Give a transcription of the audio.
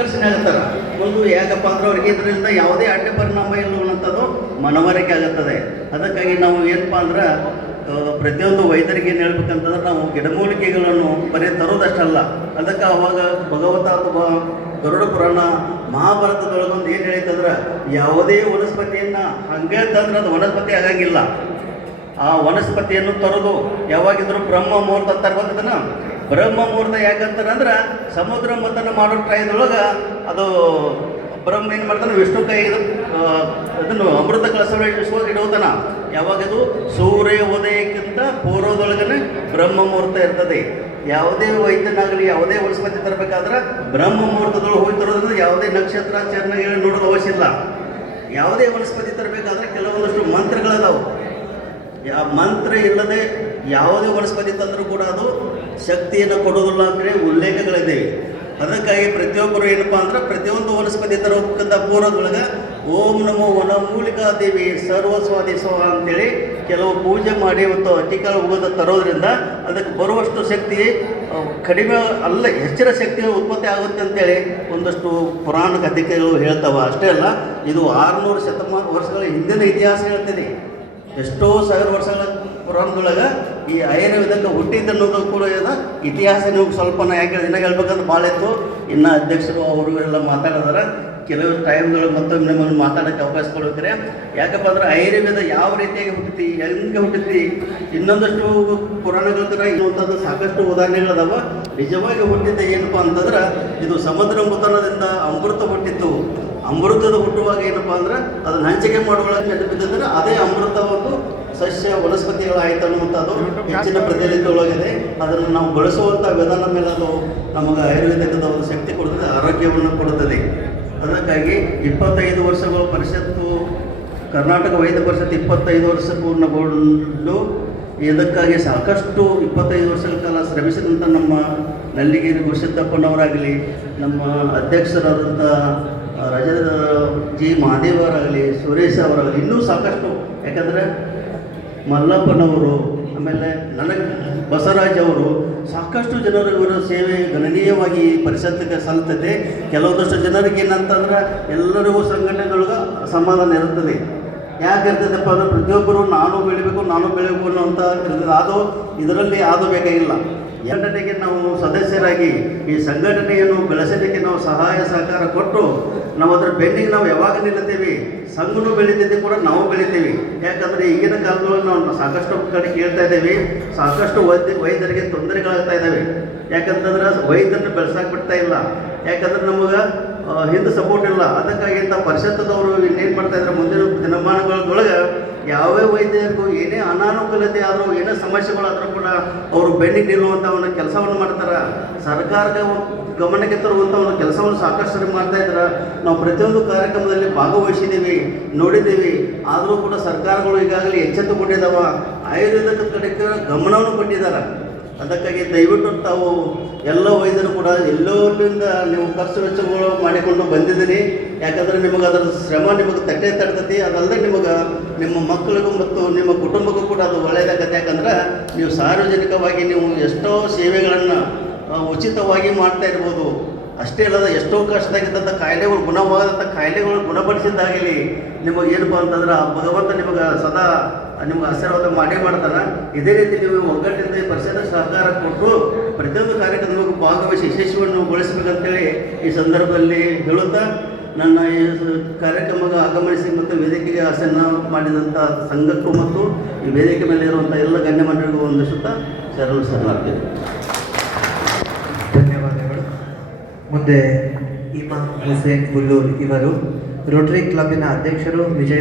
ಆಕರ್ಷಣೆ ಆಗುತ್ತಾರೆ ಒಂದು ಯಾಕಪ್ಪ ಅಂದ್ರೆ ಅವ್ರಿಗೆ ಇದರಿಂದ ಯಾವುದೇ ಅಡ್ಡ ಪರಿಣಾಮ ಇಲ್ಲವಂಥದ್ದು ಮನವರಿಕೆ ಆಗುತ್ತದೆ. ಅದಕ್ಕಾಗಿ ನಾವು ಏನಪ್ಪ ಅಂದ್ರೆ ಪ್ರತಿಯೊಂದು ವೈದ್ಯರಿಗೆ ಏನು ಹೇಳ್ಬೇಕಂತಂದ್ರೆ ನಾವು ಗಿಡಮೂಲಿಕೆಗಳನ್ನು ಬರೀ ತರೋದಷ್ಟಲ್ಲ ಅದಕ್ಕೆ ಅವಾಗ ಭಗವತ ಅಥವಾ ಗರುಡ ಪುರಾಣ ಮಹಾಭಾರತದೊಳಗೊಂದು ಏನು ಹೇಳಿತಂದ್ರೆ ಯಾವುದೇ ವನಸ್ಪತಿಯನ್ನು ಹಂಗೆ ತಂದ್ರೆ ಅದು ವನಸ್ಪತಿ ಆಗಂಗಿಲ್ಲ. ಆ ವನಸ್ಪತಿಯನ್ನು ತರೋದು. ಯಾವಾಗಿದ್ರು ಬ್ರಹ್ಮ ಮುಹೂರ್ತ ತರ್ಬೋದನ್ನ ಬ್ರಹ್ಮ ಮುಹೂರ್ತ ಯಾಕಂತಾರೆ ಅಂದ್ರೆ ಸಮುದ್ರ ಮತನ ಮಾಡೋ ಟ್ರೈದೊಳಗೆ ಅದು ಬ್ರಹ್ಮ ಏನು ಮಾಡ್ತಾನೆ? ವಿಷ್ಣು ಕೈ ಅದನ್ನು ಅಮೃತ ಕಳಸವನ್ನು ಇಡೋತನ ಯಾವಾಗದು ಸೂರ್ಯ ಉದಯಕ್ಕಿಂತ ಪೂರ್ವದೊಳಗನೆ ಬ್ರಹ್ಮ ಮುಹೂರ್ತ ಇರ್ತದೆ. ಯಾವುದೇ ವೈದ್ಯನಾಗಲಿ, ಯಾವುದೇ ವನಸ್ಪತಿ ತರಬೇಕಾದ್ರೆ ಬ್ರಹ್ಮ ಮುಹೂರ್ತದೊಳಗೆ ಹೋಗಿ ತರೋದ್ರಿಂದ ಯಾವುದೇ ನಕ್ಷತ್ರ ಚರಣಗಳು ನೋಡೋದು ಅವಶ್ಯ ಇಲ್ಲ. ಯಾವುದೇ ವನಸ್ಪತಿ ತರಬೇಕಾದ್ರೆ ಕೆಲವೊಂದಷ್ಟು ಮಂತ್ರಗಳದಾವು. ಯಾ ಮಂತ್ರ ಇಲ್ಲದೆ ಯಾವುದೇ ವನಸ್ಪತಿ ತಂದರೂ ಕೂಡ ಅದು ಶಕ್ತಿಯನ್ನು ಕೊಡೋದಿಲ್ಲ ಅಂದರೆ ಉಲ್ಲೇಖಗಳಿದೆ. ಅದಕ್ಕಾಗಿ ಪ್ರತಿಯೊಬ್ಬರು ಏನಪ್ಪ ಅಂದ್ರೆ ಪ್ರತಿಯೊಂದು ವನಸ್ಪತಿ ತರೋಕ್ಕಿಂತ ಪೂರ್ವದೊಳಗೆ ಓಂ ನಮೋ ವನಮೂಲಿಕಾ ದೇವಿ ಸರ್ವಸ್ವಾದಿಸವ ಅಂತೇಳಿ ಕೆಲವು ಪೂಜೆ ಮಾಡಿ ಮತ್ತು ಅಟಿಕಾಲ ಉಗದ ತರೋದ್ರಿಂದ ಅದಕ್ಕೆ ಬರುವಷ್ಟು ಶಕ್ತಿ ಕಡಿಮೆ ಅಲ್ಲ, ಹೆಚ್ಚಿನ ಶಕ್ತಿ ಉತ್ಪತ್ತಿ ಆಗುತ್ತೆ ಅಂತೇಳಿ ಒಂದಷ್ಟು ಪುರಾಣ ಕಥೆಗಳು ಹೇಳ್ತಾವ. ಅಷ್ಟೇ ಅಲ್ಲ, ಇದು ಆರುನೂರು ಶತಮಾನ ವರ್ಷಗಳ ಹಿಂದಿನ ಇತಿಹಾಸ ಹೇಳ್ತಿದೆ. ಎಷ್ಟೋ ಸಾವಿರ ವರ್ಷಗಳ ಪುರಾಣದೊಳಗೆ ಈ ಆಯುರ್ವೇದಕ್ಕೆ ಹುಟ್ಟಿದ ಅನ್ನೋದು ಕೂಡ ಇದೆ. ಇತಿಹಾಸ ನೀವು ಸ್ವಲ್ಪ ಯಾಕೆ ದಿನ ಹೇಳ್ಬೇಕಂದ್ರೆ ಭಾಳ ಇತ್ತು. ಇನ್ನು ಅಧ್ಯಕ್ಷರು ಅವರು ಎಲ್ಲ ಮಾತಾಡಿದಾರೆ. ಕೆಲವು ಟೈಮ್ದೊಳಗೆ ಮತ್ತೊಮ್ಮೆ ನಿಮ್ಮನ್ನು ಮಾತಾಡೋಕ್ಕೆ ಅವಕಾಶ ಕೊಡ್ಬೇಕ್ರೆ. ಯಾಕಪ್ಪ ಅಂದ್ರೆ ಆಯುರ್ವೇದ ಯಾವ ರೀತಿಯಾಗಿ ಹುಟ್ಟಿತಿ, ಹೆಂಗೆ ಹುಟ್ಟಿತಿ, ಇನ್ನೊಂದಷ್ಟು ಪುರಾಣಗಳ ಥರ ಇನ್ನೊಂಥದ್ದು ಸಾಕಷ್ಟು ಉದಾಹರಣೆಗಳದಾವ. ನಿಜವಾಗಿ ಹುಟ್ಟಿದ್ದ ಏನಪ್ಪ ಅಂತಂದ್ರೆ, ಇದು ಸಮುದ್ರ ಮುತನದಿಂದ ಅಮೃತ ಹುಟ್ಟಿತ್ತು ಅಮೃತದ ಹುಟ್ಟುವಾಗ ಏನಪ್ಪ ಅಂದ್ರೆ ಅದನ್ನ ಹಂಚಿಕೆ ಮಾಡುವಾಗ ಬಿದ್ದಂದ್ರೆ ಅದೇ ಅಮೃತ ಒಂದು ಸಸ್ಯ ವನಸ್ಪತಿಗಳಾಯ್ತು ಅನ್ನುವಂಥದ್ದು ಹೆಚ್ಚಿನ ಪ್ರತಿನಿಧಿಗಳಾಗಿದೆ ಅದನ್ನು ನಾವು ಬಳಸುವಂಥ ವಿಧಾನ ಮೇಲೆ ಅದು ನಮಗೆ ಆಯುರ್ವೇದಿಕದ ಒಂದು ಶಕ್ತಿ ಕೊಡುತ್ತದೆ, ಆರೋಗ್ಯವನ್ನು ಕೊಡುತ್ತದೆ. ಅದಕ್ಕಾಗಿ ಇಪ್ಪತ್ತೈದು ವರ್ಷಗಳ ಪರಿಷತ್ತು, ಕರ್ನಾಟಕ ವೈದ್ಯ ಪರಿಷತ್ ಇಪ್ಪತ್ತೈದು ವರ್ಷ ಪೂರ್ಣಗೊಂಡು ಇದಕ್ಕಾಗಿ ಸಾಕಷ್ಟು ಇಪ್ಪತ್ತೈದು ವರ್ಷಗಳ ಕಾಲ ಶ್ರಮಿಸಿದಂಥ ನಮ್ಮ ನಲ್ಲಿಗೇರಿ ಗುರುಸಿದ್ದಪ್ಪನವರಾಗಲಿ, ನಮ್ಮ ಅಧ್ಯಕ್ಷರಾದಂಥ ರಜ ಜಿ ಮಹಾದೇವರಾಗಲಿ ಸುರೇಶ್ ಅವರಾಗಲಿ, ಇನ್ನೂ ಸಾಕಷ್ಟು. ಯಾಕಂದರೆ ಮಲ್ಲಪ್ಪನವರು, ಆಮೇಲೆ ನನಗೆ ಬಸವರಾಜ್ ಅವರು ಸಾಕಷ್ಟು ಜನರು ಇವರ ಸೇವೆ ಗಣನೀಯವಾಗಿ ಪರಿಷತ್ತಿಗೆ ಸಲ್ತದೆ ಕೆಲವೊಂದಷ್ಟು ಜನರಿಗೆ ಏನಂತಂದ್ರೆ ಎಲ್ಲರಿಗೂ ಸಂಘಟನೆದೊಳಗೆ ಸಮಾಧಾನ ಇರುತ್ತದೆ. ಯಾಕೆ ಇರ್ತದಪ್ಪ ಅಂದ್ರೆ ಪ್ರತಿಯೊಬ್ಬರು ನಾನು ಬೆಳಿಬೇಕು ನಾನು ಬೆಳಿಬೇಕು ಅನ್ನೋಂಥ ಇರ್ತದೆ ಅದು ಇದರಲ್ಲಿ ಅದು ಬೇಕಾಗಿಲ್ಲ ಸಂಘಟನೆಗೆ ನಾವು ಸದಸ್ಯರಾಗಿ ಈ ಸಂಘಟನೆಯನ್ನು ಬೆಳೆಸಲಿಕ್ಕೆ ನಾವು ಸಹಾಯ, ಸಹಕಾರ ಕೊಟ್ಟು ನಾವು ಅದರ ಬೆನ್ನಿಗೆ ನಾವು ಯಾವಾಗ ನಿಲ್ಲುತ್ತೀವಿ? ಸಂಘನೂ ಬೆಳಿತೈತಿ ಕೂಡ ನಾವು ಬೆಳಿತೀವಿ. ಯಾಕಂದರೆ ಈಗಿನ ಕಾಲದಲ್ಲಿ ನಾವು ಸಾಕಷ್ಟು ಕಡೆ ಕೇಳ್ತಾ ಇದ್ದೀವಿ. ಸಾಕಷ್ಟು ವೈದ್ಯ, ವೈದ್ಯರಿಗೆ ತೊಂದರೆಗಳಾಗ್ತಾ ಇದ್ದಾವೆ. ಯಾಕಂತಂದ್ರೆ ವೈದ್ಯರನ್ನ ಬೆಳೆಸಕ್ಕೆ ಬಿಡ್ತಾ ಇಲ್ಲ. ಯಾಕಂದ್ರೆ ನಮಗೆ ಹಿಂದೆ ಸಪೋರ್ಟ್ ಇಲ್ಲ. ಅದಕ್ಕಾಗಿ ಅಂತ ಪರಿಷತ್ತದವರು ಇನ್ನೇನು ಮಾಡ್ತಾ ಇದ್ದಾರೆ, ಮುಂದಿನ ದಿನಮಾನಗಳೊಳಗೆ ಯಾವ್ಯಾವ ವೈದ್ಯರಿಗೂ ಏನೇ ಅನಾನುಕೂಲತೆ ಆದರೂ, ಏನೇ ಸಮಸ್ಯೆಗಳಾದರೂ ಕೂಡ ಅವರು ಬೆನ್ನಿಗೆ ನಿಲ್ಲುವಂಥ ಒಂದು ಕೆಲಸವನ್ನು ಮಾಡ್ತಾರೆ. ಸರ್ಕಾರದ ಗಮನಕ್ಕೆ ತರುವಂಥ ಒಂದು ಕೆಲಸವನ್ನು ಸಾಕಷ್ಟು ಮಾಡ್ತಾ ಇದ್ದಾರೆ. ನಾವು ಪ್ರತಿಯೊಂದು ಕಾರ್ಯಕ್ರಮದಲ್ಲಿ ಭಾಗವಹಿಸಿದ್ದೀವಿ, ನೋಡಿದ್ದೀವಿ. ಆದರೂ ಕೂಡ ಸರ್ಕಾರಗಳು ಈಗಾಗಲೇ ಎಚ್ಚೆತ್ತುಕೊಂಡಿದ್ದಾವೆ. ಆಯುರ್ವೇದ ಕಡೆಗೆ ಗಮನವನ್ನು ಕೊಟ್ಟಿದ್ದಾರೆ. ಅದಕ್ಕಾಗಿ ದಯವಿಟ್ಟು ತಾವು ಎಲ್ಲ ವೈದ್ಯರು ಕೂಡ ಎಲ್ಲರಿಂದ ನೀವು ಖರ್ಚು ವೆಚ್ಚಗಳು ಮಾಡಿಕೊಂಡು ಬಂದಿದ್ದೀರಿ. ಯಾಕಂದರೆ ನಿಮಗೆ ಅದರ ಶ್ರಮ ನಿಮಗೆ ತಟ್ಟೆ ತಡ್ತತಿ ಅದಲ್ಲದೆ ನಿಮಗೆ ನಿಮ್ಮ ಮಕ್ಕಳಿಗೂ ಮತ್ತು ನಿಮ್ಮ ಕುಟುಂಬಕ್ಕೂ ಕೂಡ ಅದು ಒಳ್ಳೆಯದಾಗತ್ತೆ ಯಾಕಂದ್ರೆ ನೀವು ಸಾರ್ವಜನಿಕವಾಗಿ ನೀವು ಎಷ್ಟೋ ಸೇವೆಗಳನ್ನು ಉಚಿತವಾಗಿ ಮಾಡ್ತಾ ಇರ್ಬೋದು. ಅಷ್ಟೇ ಅಲ್ಲದ ಎಷ್ಟೋ ಕಷ್ಟದಾಗಿದ್ದಂಥ ಕಾಯಿಲೆಗಳು, ಗುಣವಾದಂಥ ಕಾಯಿಲೆಗಳು ಗುಣಪಡಿಸಿದ್ದಾಗಲಿ ನಿಮಗೆ ಏನಪ್ಪ ಅಂತಂದ್ರೆ ಆ ಭಗವಂತ ನಿಮಗೆ ಸದಾ ನಿಮ್ಗೆ ಆಶೀರ್ವಾದ ಮಾಡೇ ಮಾಡ್ತಾನೆ. ಇದೇ ರೀತಿ ನೀವು ಒಗ್ಗಟ್ಟಿನಿಂದ ಪರಿಸರ ಸಹಕಾರ ಕೊಟ್ಟು ಪ್ರತಿಯೊಂದು ಕಾರ್ಯಕ್ರಮಕ್ಕೂ ಭಾಗವಹಿಸಿ ಯಶಸ್ವಿಯನ್ನು ಗೊಳಿಸಬೇಕಂತೇಳಿ ಈ ಸಂದರ್ಭದಲ್ಲಿ ಹೇಳುತ್ತಾ, ನನ್ನ ಈ ಕಾರ್ಯಕ್ರಮಕ್ಕೆ ಆಗಮನಿಸಿ ಮತ್ತು ವೇದಿಕೆಗೆ ಆಸನ ಮಾಡಿದಂಥ ಸಂಘಕ್ಕೂ ಮತ್ತು ಈ ವೇದಿಕೆ ಮೇಲೆ ಇರುವಂಥ ಎಲ್ಲ ಗಣ್ಯಮಾನ್ಯರಿಗೂ ಸುತ್ತ ಶರಣು ಶರಣಾರ್ಥಿ ಮುಂದೆ ಇಮಾಮ್ ಹುಸೇನ್ ಹುಲ್ಲೂರ್ ಇವರು ರೋಟರಿ ಕ್ಲಬ್ಬಿನ ಅಧ್ಯಕ್ಷರು ವಿಜಯ